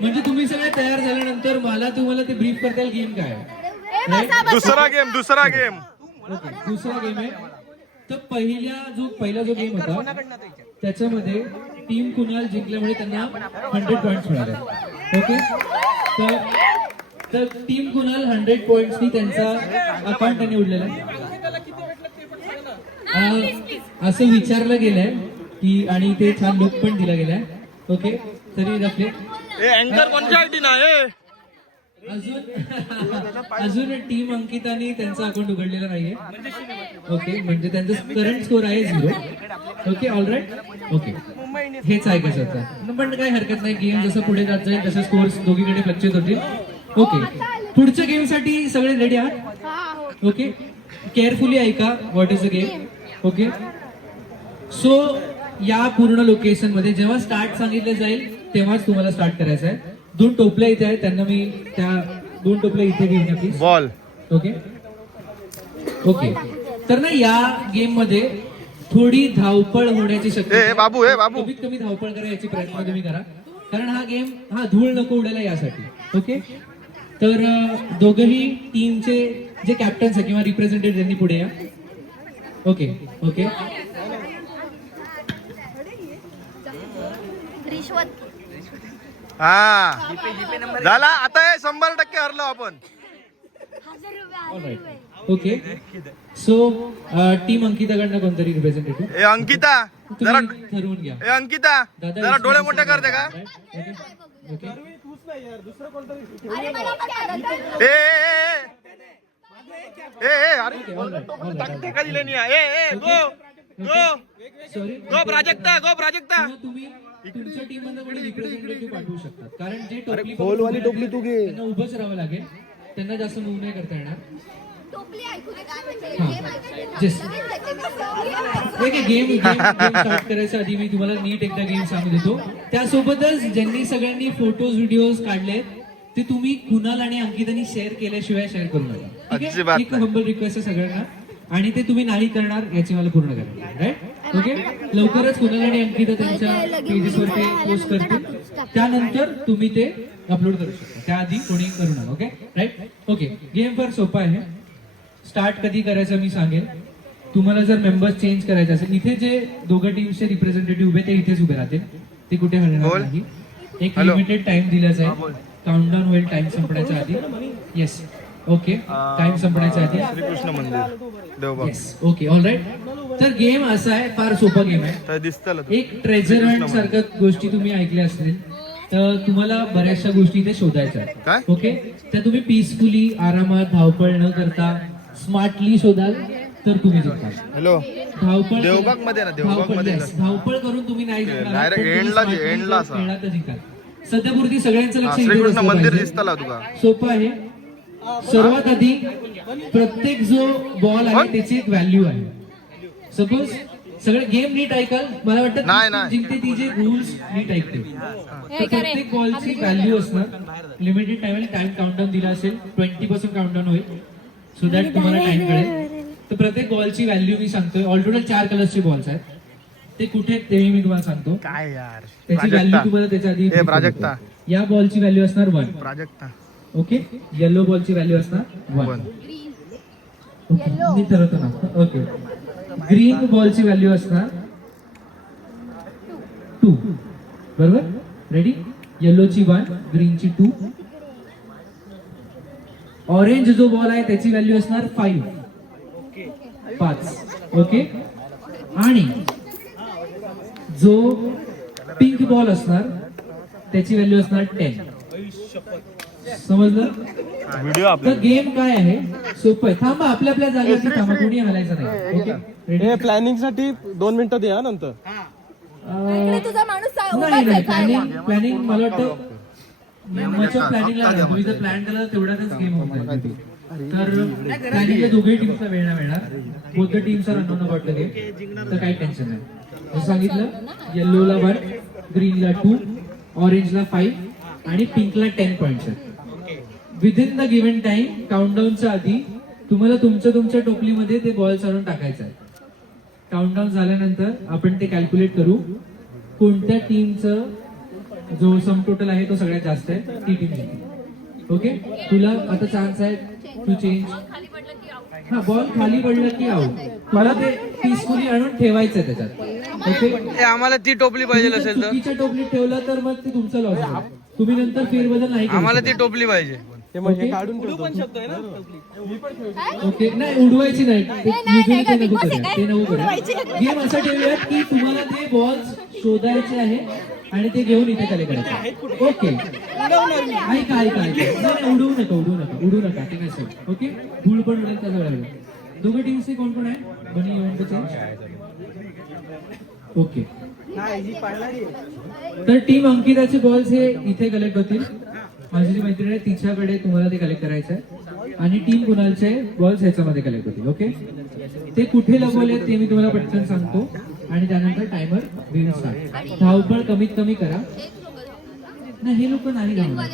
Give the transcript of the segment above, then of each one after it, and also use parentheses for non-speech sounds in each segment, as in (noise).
म्हणजे तुम्ही सगळे तयार झाल्यानंतर मला तुम्हाला ते ब्रीफ करता येईल गेम काय. दुसरा गेम दुसरा गेम दुसरा गेम आहे. तर पहिल्या जो पहिला जो गेम होता त्याच्यामध्ये टीम कुणाल जिंकल्यामुळे त्यांना हंड्रेड पॉइंट मिळाले. ओके तर तर टीम कुणाल हंड्रेड पॉइंट्सनी त्यांचा अकाउंट त्यांनी उडलेला आहे. अं, असं विचारलं गेलंय की आणि ते छान लोक पण दिला गेलाय. ओके तरी दाखले ए अँकर कोणच्या आयडी ना ए? अजून अजून टीम अंकितानी त्यांचा अकाउंट उघडलेला नाहीये. ओके म्हणजे त्यांचं करंट स्कोर आहे zero okay all right okay हेच ऐकायचं होतं पण काही हरकत नाही गेम जसं पुढे जात जाईल तसं स्कोर्स दोघीकडे फ्लक्च्युएट होतील. ओके पुढच्या गेमसाठी सगळे रेडी आहात. ओके केअरफुली ऐका what is the game okay so या पूर्ण लोकेशनमध्ये जेव्हा स्टार्ट सांगितलं जाईल तेव्हाच तुम्हाला स्टार्ट करायचं आहे. दोन टोपल्या इथे आहेत. त्यांना मी त्या दोन टोपल्या इथे घेऊन या प्लीज बॉल ओके ओके तर ना या गेममध्ये थोडी धावपळ होण्याची शक्यता आहे. बाबू ए बाबू. कमीत कमी धावपळ करा याची प्रयत्न तुम्ही करा. कारण हा गेम हा धूळ नको उडायला यासाठी. ओके तर अं, दोघंही टीमचे जे कॅप्टन्स आहे किंवा रिप्रेझेंटेटिव्ह त्यांनी पुढे या. ओके ओके रिश्वत. हा. झाला आता हे शंभर टक्के हरलो आपण. ओके सो टीम अंकिताकडनं कोणतरी रिप्रेझेंटेटिव्ह ए अंकिता जरा ठरवून घ्या. ए अंकिता जरा डोळे मोठे करते का. ए ए, ए, अरे दिले नाही ए ए go go sorry go Prajakta go Prajakta तुम्ही तुमच्या टीममध्ये कोणी रिप्रेझेंटेटिव्ह पाठवू शकतात. कारण जे टोपली खोलवाली टोपली तू घे. त्यांना उभंच राहावं लागेल. त्यांना जास्त मूव नाही करता येणार. टोपली ऐकू दे काय म्हणजे. गेम स्टार्ट करायच्या आधी मी तुम्हाला नीट एकदा गेम सांगू देतो. त्यासोबतच ज्यांनी सगळ्यांनी फोटोज व्हिडिओज काढलेत ते तुम्ही कुणाल आणि अंकितानी शेअर केल्याशिवाय शेअर करू नका. एक हंबल रिक्वेस्ट आहे सगळ्यांना. आणि ते तुम्ही नाही करणार याची मला पूर्ण करा राईट ओके लवकरच कुणाल आणि अंकिता त्यांच्या पेजेसवर ते पोस्ट करतील. त्यानंतर तुम्ही ते अपलोड करू शकता. त्याआधी कोणी करू नका ओके राईट ओके गेम फार सोपा आहे. स्टार्ट कधी करायचं मी सांगेन. तुम्हाला जर मेंबर्स चेंज करायचे असेल इथे जे दोघं टीमचे रिप्रेझेंटेटिव्ह उभे ते इथेच उभे राहतील. ते कुठे हलणार. नाही. एक. लिमिटेड टाइम दिला जाईल काउंटडाऊन होईल टाइम संपण्याच्या आधी. येस ओके टाइम संपण्याच्या आधी. Shrikrishna Mandir. Devbag. Yes okay all right तर गेम असा आहे फार सोपा गेम आहे. दिसतं एक ट्रेझर हंट सारखं गोष्टी तुम्ही ऐकल्या असतील तर तुम्हाला बऱ्याचशा गोष्टी इथे शोधायच्या आहेत. ओके तर तुम्ही पीसफुली आरामात धावपळ न करता स्मार्टली शोधाल तर तुम्ही जिंकाल हॅलो धावपळ देवबागमध्ये ना, देवबाग धावपळ- मध्ये yes, धावपळ करून तुम्ही नाही तर जिंकाल. सध्यापुरती सगळ्यांचं लक्ष मंदिर. दिसतला सोपं आहे. सर्वात आधी प्रत्येक जो बॉल आहे? त्याची एक व्हॅल्यू आहे. सपोज सगळे गेम नीट ऐकाल मला वाटतं नाही, ती नाही. जिंकते ती जे रूल्स नीट ऐकते. प्रत्येक बॉलची व्हॅल्यू असणार लिमिटेड टाइम टाइम काउंटडाऊन दिला असेल ट्वेंटी पर्सेंट काउंटडाऊन होईल. सो दॅट तुम्हाला टाइम कळेल. तर प्रत्येक बॉलची व्हॅल्यू मी सांगतोय. ऑल टोटल चार कलर्सचे बॉल्स आहेत. ते कुठे आहेत तेही मी तुम्हाला सांगतो. काय यार? त्याची व्हॅल्यू तुम्हाला त्याच्या आधी ए, प्राजक्ता. या बॉलची व्हॅल्यू असणार वन प्राजक्ता. ओके? येलो बॉलची व्हॅल्यू असणार वन मी ठरवतो ना. ओके. ग्रीन बॉलची व्हॅल्यू असणार टू बरोबर? रेडी येलोची वन ग्रीनची टू ऑरेंज जो बॉल आहे त्याची व्हॅल्यू असणार फाईव्ह पाच. ओके? आणि जो पिंक बॉल असणार त्याची व्हॅल्यू असणार टेन समजलं? व्हिडिओ गेम काय आहे? सोपं आहे. थांबा आपल्या आपल्या जागेवरती थांबा. कोणी हलायचं नाही. ओके रेडी हे प्लॅनिंगसाठी दोन मिनिटं द्या नंतर. इकडे तुझा माणूस सा- नाही उभाच नाही. प्लॅनिंग प्लॅनिंग मला वाटतं प्लॅनिंगला नाही. तुम्ही जर प्लॅन केला तर तेवढ्यातच गेम होऊन जाईल. तर प्लॅनिंगला दोघेही टीमचा वेळ नाही मिळणार. Are unknown about the game तर काही टेन्शन नाही. जसं सांगितलं येल्लोला वन ग्रीनला टू ऑरेंजला फाईव्ह आणि पिंकला टेन पॉईंट्स आहेत. विदिन द गिव्हन टाइम काउंटडाऊनच्या आधी तुम्हाला तुमच्या तुमच्या टोपलीमध्ये ते बॉल आणून टाकायचं आहे. काउंटडाऊन झाल्यानंतर आपण ते कॅल्क्युलेट करू. कोणत्या टीमचं जो सम टोटल आहे तो सगळ्यात जास्त आहे ती टीम ओके तुला आता चान्स आहे टू चेंज हा बॉल खाली पडलं की आउट मला ते पीसफुली आणून ठेवायचं त्याच्यात. ओके आम्हाला ती टोपली पाहिजे असेल तर. चुकीच्या टोपलीत ठेवलं तर मग ते तुमचं लॉस तुम्ही नंतर फेरबदल नाही आम्हाला. ती टोपली पाहिजे. हे मग हे ओके. काढून ठेवतो. ओके नाही उडवायची नाही. ते नाही, usually नाही, ते नाही, नको Big Boss करूया. आहे ते नको उडवायची. करूया नाही. गेम असं ठेवूयात की तुम्हाला ते बॉल्स शोधायचे आहे आणि ते घेऊन इथे कले करायचे ओके. ऐका ऐका ऐका. नाही, नाही, उडवू नका उडवू नका उडवू नका. ते नसेल ओके? धूळ पण उडेल त्याचा वेळ दोघं टीम्सचे कोण कोण आहे? बनी येऊन ओके. तर टीम अंकिताचे बॉल्स हे इथे कलेक्ट होतील. माझी जी मैत्रीण आहे तिच्याकडे तुम्हाला ते कलेक्ट करायचं आहे. आणि टीम कुणालचे? बॉल्स ह्याच्यामध्ये कलेक्ट होतील ओके ते कुठे लपवले ते मी तुम्हाला पटकन सांगतो. आणि त्यानंतर टायमर विल स्टार्ट धावपळ कमीत कमी करा. नाही हे लोक नाही धावणार.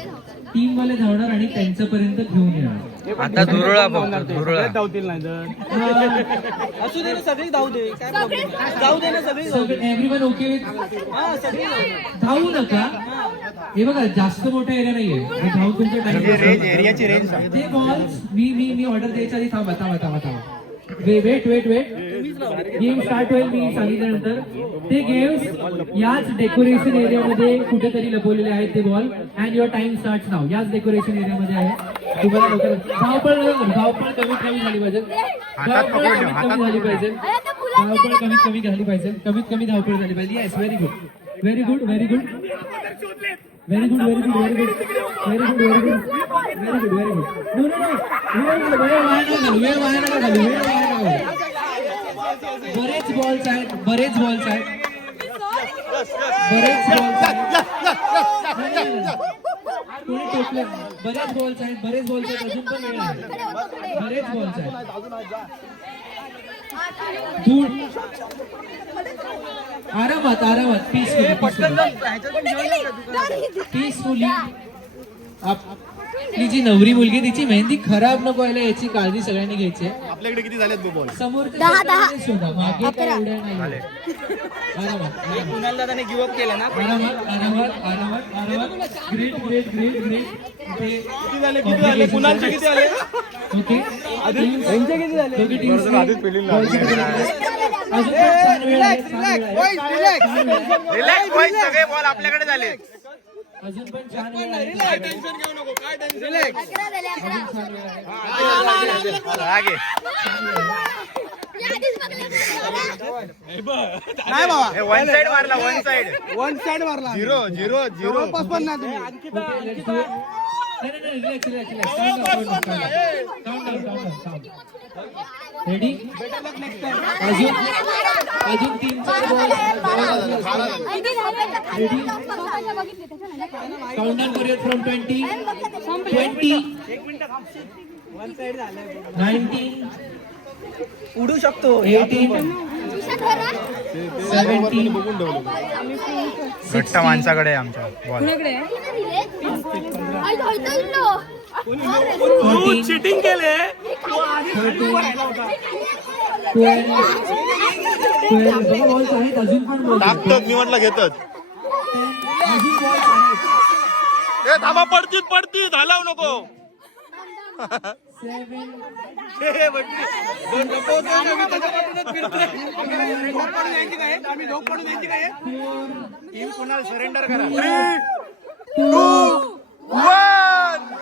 टीम वाले धावणार आणि त्यांच्यापर्यंत घेऊन येणार. आता धुरळा धुरळा. धावतील नाही तर असू दे ना सगळी धावू दे. काय प्रॉब्लेम जाऊ दे ना सगळी सगळे एव्हरीवन ओके हा सगळी धावू नका. हे बघा जास्त मोठा एरिया नाहीये. हे धावून तुमचं टाइम एरियाची रेंज ते बॉल्स मी मी मी ऑर्डर द्यायच्या आधी थांबा थांबा थांबा थांबा. Wait wait wait wait game start होईल मी सांगितल्यानंतर. ते गेम्स याच डेकोरेशन एरियामध्ये कुठेतरी लपवलेले आहेत ते ball and your time start now याच डेकोरेशन एरियामध्ये आहे. तुम्हाला लवकर धावपळ. धावपळ कमीत कमी झाली पाहिजे. धावपळ कमीत कमी झाली पाहिजे. धावपळ कमीत कमी झाली पाहिजे. कमीत कमी धावपळ झाली पाहिजे. Yes very good very good very good very good very good very good very good very good very good very good no no no वेळ वाया नका घालू, वेळ वाया नका घालू, वेळ वाया नका घालू. बरेच बॉल्स आहेत बरेच बॉल्स आहेत. बरेच बॉल्स आहेत. कोणी टोकलं बरेच बॉल्स आहेत बरेच बॉल्स आहेत अजून पण वेळ आहे. बरेच बॉल्स आहेत. धूळ आरामात आरामात. पीसफुली पीसफुली आपली जी नवरी मुलगी तिची मेहंदी खराब नको व्हायला याची काळजी सगळ्यांनी घ्यायची आहे. आपल्याकडे किती झालेत बॉल समोर दहा, दहा. शोधा मागे काय एवढ्या नाही आरामात आरामात. कुणाल दादाने गिव्ह केलं ना? आरामात आरामात आरामात आरामात. ग्रेट ग्रेट ग्रेट ग्रेट किती झाले किती झाले? कुणालचे किती झाले? ओके. यांचे किती झाले? दोघी teams. ने बॉलची किती झाली? अजून पण छान वेळ आहे, छान वेळ आहे. छान वेळ आहे. रिलॅक्स सगळे बॉल आपल्याकडे झाले अजून पण छान वेळ आहे. टेन्शन घेऊ नको. काय टेन्शन? अकरा झाले अकरा. छान वेळ आहे. आगे मी आधीच बघले नाही बाबा. वन साइड मारला वन साइड वन साइड मारला. झिरो झिरो झिरो जवळपास पण नाही तुम्ही. Okay, let's do it. Ready अजून अजून तीन रेडी काउंटर करूयात ट्वेंटी ट्वेंटी नाईन्टीन उडू शकतो. घट्ट माणसाकडे आमच्या. बॉल. चिटिंग केले. टाकतात मी म्हटलं घेतात. थांबा पडतीत पडती नको. (laughs) कोणाला सरेंडर करा टू वन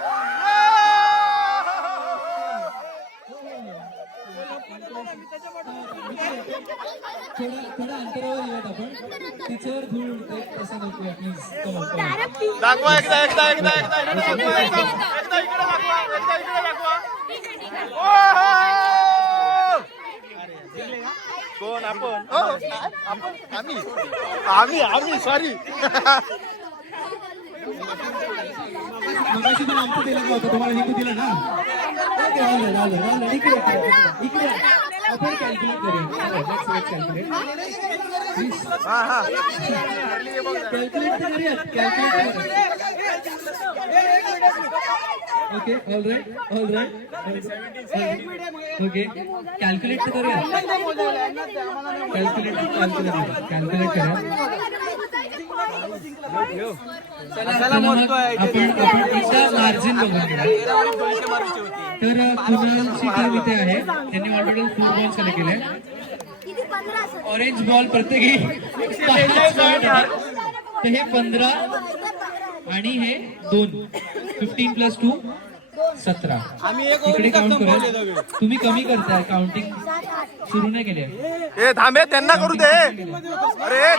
अंतरावर येऊयात आपण तिच्यावर धूळ उडते तसं नको प्लीज दाखवा एकदा एकदा एकदा एकदा. আমি আমি আমি সরি मगाशी पण आमचं दिलं नव्हतं तुम्हाला लिंक दिलं ना झालं झालं झालं इकडे इकडे आपण कॅल्क्युलेट करूया कॅल्क्युलेट करूया कॅल्क्युलेट करूया okay all right all right okay calculate करूया कॅल्क्युलेट कॅल्क्युलेट कॅल्क्युलेट करा आपण एकदा मार्जिन तर कुणालची इथे आहे. त्यांनी ऑलरेडी फोर बॉल सिलेक्ट केले. ऑरेंज बॉल प्रत्येकी. तर हे पंधरा आणि हे दोन. फिफ्टीन प्लस टू सत्रह इकडे काउंट करा तुम्ही कमी करताय काउंटिंग सुरू नहीं केली आहे. ए थांबे त्यांना करू दे. अरे.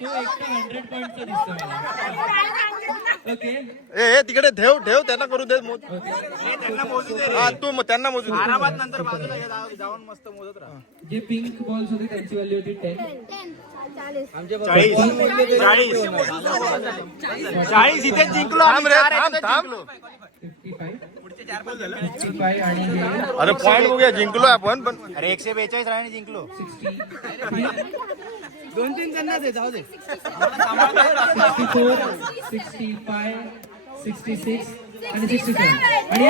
तो एकटा हंड्रेड पॉईंटचा दिसतो मला. ओके. ए ए, तिकडे ठेव ठेव त्यांना करू दे मोज. हा तू मग त्यांना मोजू दे. नंतर बाजूला जाऊ- जाऊन मस्त मोजत राहा. जे पिंक बॉल्स होते त्यांची व्हॅल्यू होती टेन टेन चाळीस. चाळीस. इथे जिंकलो थांब रे थांब थांब. फिफ्टी फाईव्ह फिफ्टी फाईव्ह आणि हे अरे पॉइंट बघूया जिंकलो आपण पण अरे एकशे बेचाळीस राणी जिंकलो. सिक्स्टी दोन तीन त्यांना दे जाऊ दे. Sixty four sixty five sixty six आणि सिक्स्टी सेवन आणि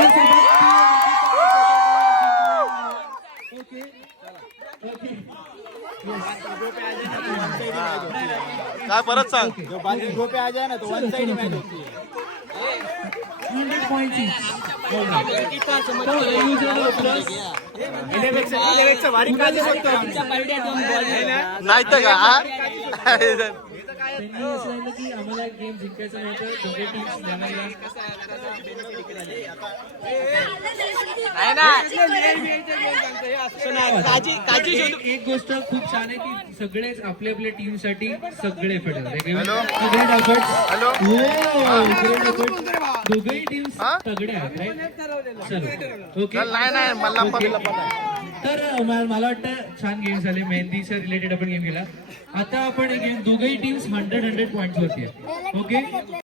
ओके ओके काय परत सांग? जो बाजू ग्रुप आ जाए ना तो वन साइड मैच होती. है हंड्रेड नाही तर का? त्यांनी असं सांगितलं की आम्हाला गेम जिंकायचं नव्हतं दोघे टीम्स लढायला एक एक गोष्ट खूप छान आहे की सगळेच आपल्या आपल्या टीमसाठी सगळे फेडर Hello? Great efforts hello great efforts दोघेही टीम्स हा? तगडे आहेत राईट चलो. ओके नाही नाही मला तर मला वाटतं छान गेम झाले. मेहंदीच्या रिलेटेड आपण गेम केला. आता आपण एक गेम दोघेही टीम्स हंड्रेड हंड्रेड पॉईंट वरती ओके